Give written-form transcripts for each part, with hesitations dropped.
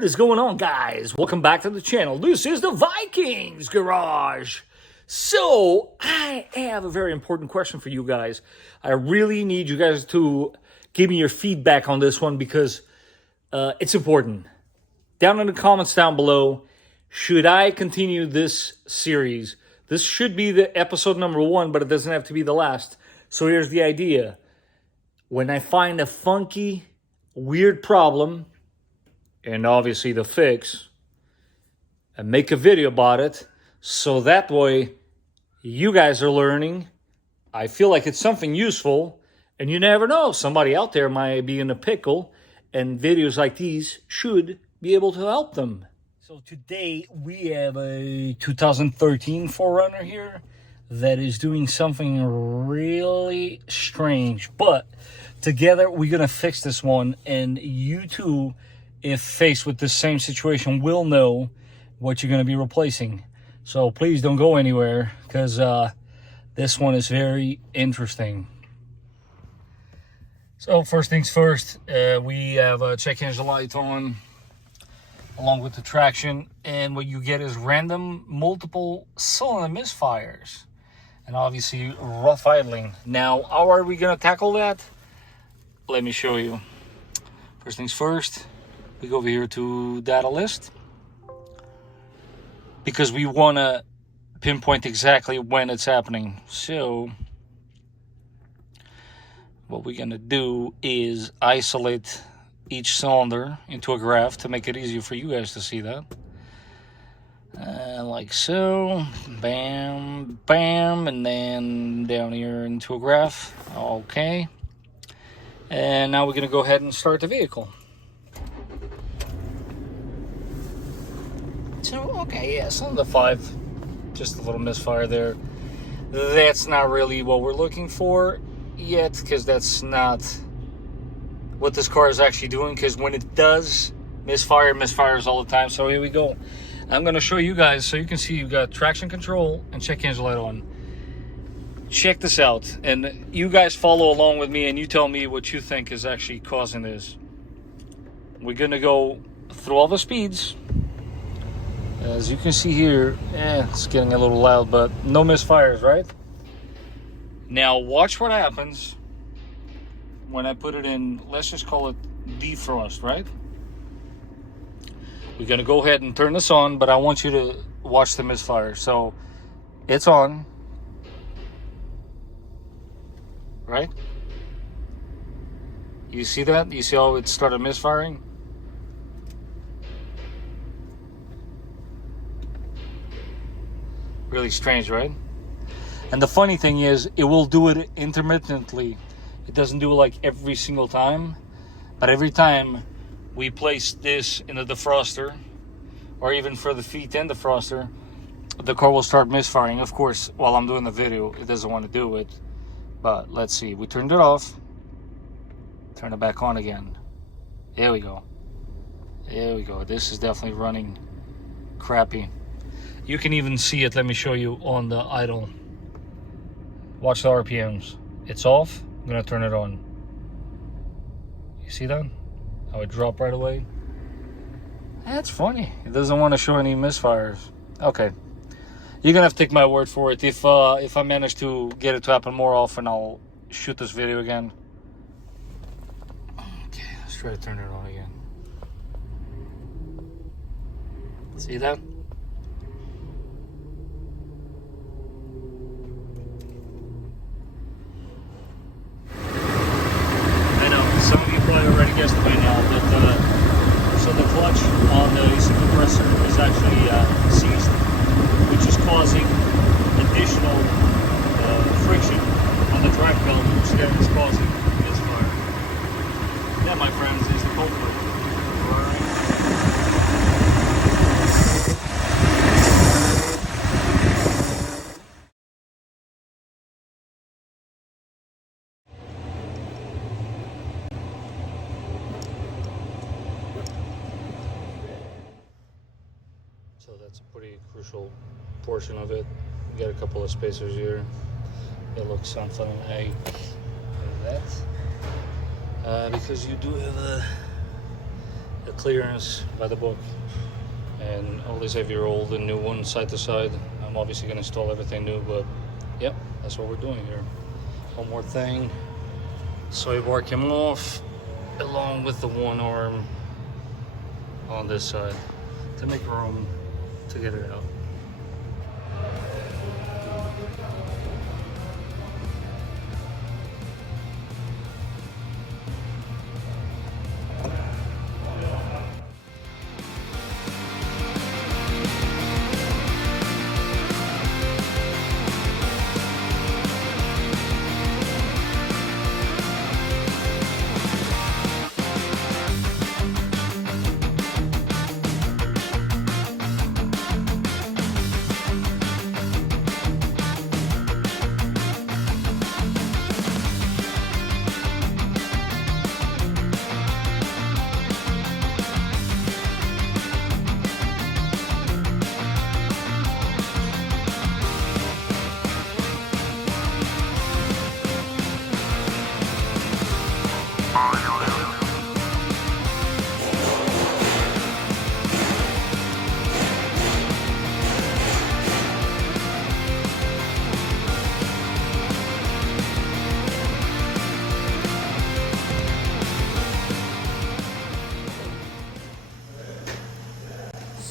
What is going on, guys? Welcome back to the channel. This is the Vikings Garage. So, I have a very important question for you guys. I really need you guys to give me your feedback on this one because it's important. Down in the comments down below, should I continue this series? This should be the episode number 1, but it doesn't have to be the last. So here's the idea. When I find a funky, weird problem, and obviously the fix, and make a video about it, so that way you guys are learning. I feel like it's something useful, and you never know, somebody out there might be in a pickle, and videos like these should be able to help them. So today we have a 2013 4Runner here that is doing something really strange, but together we're gonna fix this one, and you too, if faced with the same situation, will know what you're going to be replacing. So please don't go anywhere, because this one is very interesting. So first things first, we have a check engine light on along with the traction, and what you get is random multiple cylinder misfires and obviously rough idling. Now, how are we going to tackle that? Let me show you. First things first, we go over here to data list because we want to pinpoint exactly when it's happening. So what we're going to do is isolate each cylinder into a graph to make it easier for you guys to see that. Like so, bam, bam, and then down here into a graph. Okay. And now we're going to go ahead and start the vehicle. So, okay, yeah, cylinder 5, just a little misfire there. That's not really what we're looking for yet, because that's not what this car is actually doing, because when it does misfire, it misfires all the time. So here we go. I'm going to show you guys so you can see you've got traction control and check engine light on. Check this out, and you guys follow along with me and you tell me what you think is actually causing this. We're going to go through all the speeds. As you can see here, it's getting a little loud, but no misfires, right? Now watch what happens when I put it in, let's just call it defrost, right? We're gonna go ahead and turn this on, but I want you to watch the misfire. So it's on, right? You see that? You see how it started misfiring? Really strange, right? And the funny thing is, it will do it intermittently. It doesn't do it like every single time, but every time we place this in the defroster, or even for the feet and defroster, the car will start misfiring. Of course, while I'm doing the video, it doesn't want to do it. But let's see, we turned it off, turn it back on again. There we go. There we go. This is definitely running crappy. You can even see it, let me show you, on the idle. Watch the RPMs. It's off, I'm gonna turn it on. You see that? How it dropped right away? That's funny. It doesn't want to show any misfires. Okay. You're gonna have to take my word for it. If I manage to get it to happen more often, I'll shoot this video again. Okay, let's try to turn it on again. See that? Some of you probably already guessed it by now, but so the clutch on the AC compressor is actually seized, which is causing additional friction on the drive belt, which then is causing misfire. That, my friends, is the culprit. So that's a pretty crucial portion of it. We got a couple of spacers here. It looks something like that. Because you do have a the clearance by the book, and always have your old and new one side to side. I'm obviously going to install everything new, but yep, that's what we're doing here. One more thing, sway bar came off along with the one arm on this side to make room to get it out.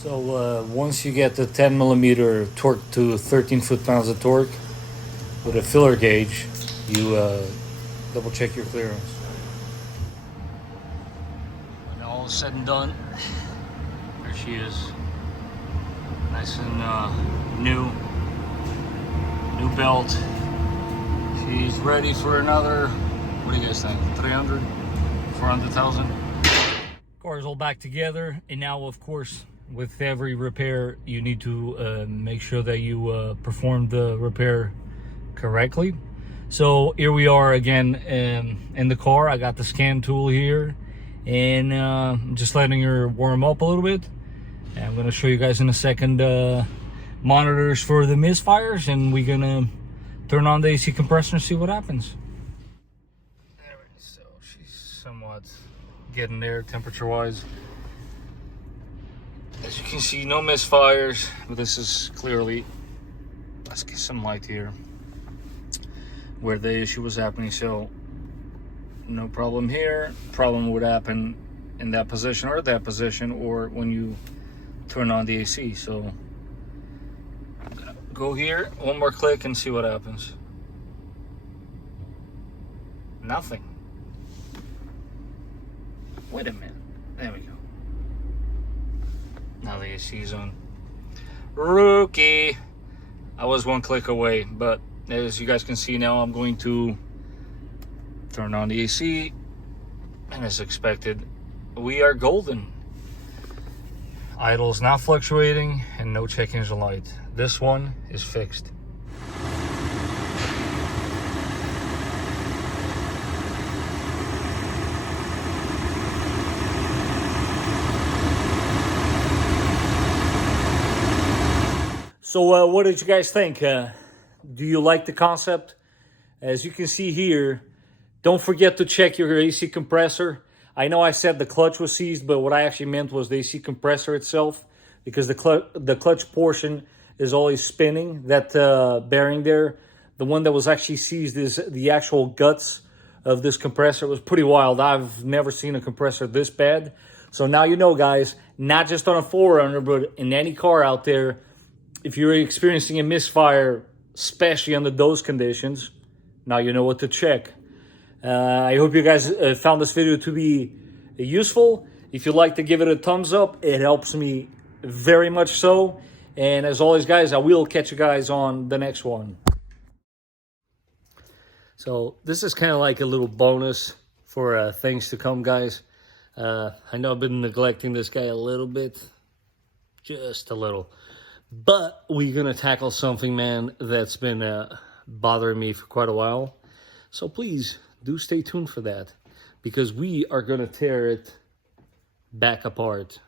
So once you get the 10 millimeter torque to 13 foot-pounds of torque with a filler gauge, you double check your clearance. When all is said and done, there she is, nice and new belt. She's ready for another, what do you guys think, 300, 400,000? Car's all back together, and now of course with every repair you need to make sure that you perform the repair correctly. So here we are again in the car. I got the scan tool here, and I'm just letting her warm up a little bit. And I'm going to show you guys in a second monitors for the misfires, and we're going to turn on the AC compressor and see what happens. So she's somewhat getting there temperature wise. As you can see, no misfires, but this is clearly, let's get some light here, where the issue was happening. So no problem here. Problem would happen in that position or that position, or when you turn on the AC. So I'm gonna go here, one more click, and see what happens. Nothing. Wait a minute. There we go. Now the AC is on. Rookie. I was one click away, but as you guys can see now, I'm going to turn on the AC, and as expected, we are golden. Idle is not fluctuating, and no check engine light. This one is fixed. So what did you guys think? Do you like the concept? As you can see here, don't forget to check your AC compressor. I know I said the clutch was seized, but what I actually meant was the AC compressor itself, because the clutch portion is always spinning, that bearing there. The one that was actually seized is the actual guts of this compressor. It was pretty wild. I've never seen a compressor this bad. So now you know, guys, not just on a 4Runner, but in any car out there, if you're experiencing a misfire, especially under those conditions, now you know what to check. I hope you guys found this video to be useful. If you'd like to give it a thumbs up, it helps me very much so. And as always, guys, I will catch you guys on the next one. So this is kind of like a little bonus for things to come, guys. I know I've been neglecting this guy a little bit, just a little. But we're going to tackle something, man, that's been bothering me for quite a while. So please do stay tuned for that, because we are going to tear it back apart.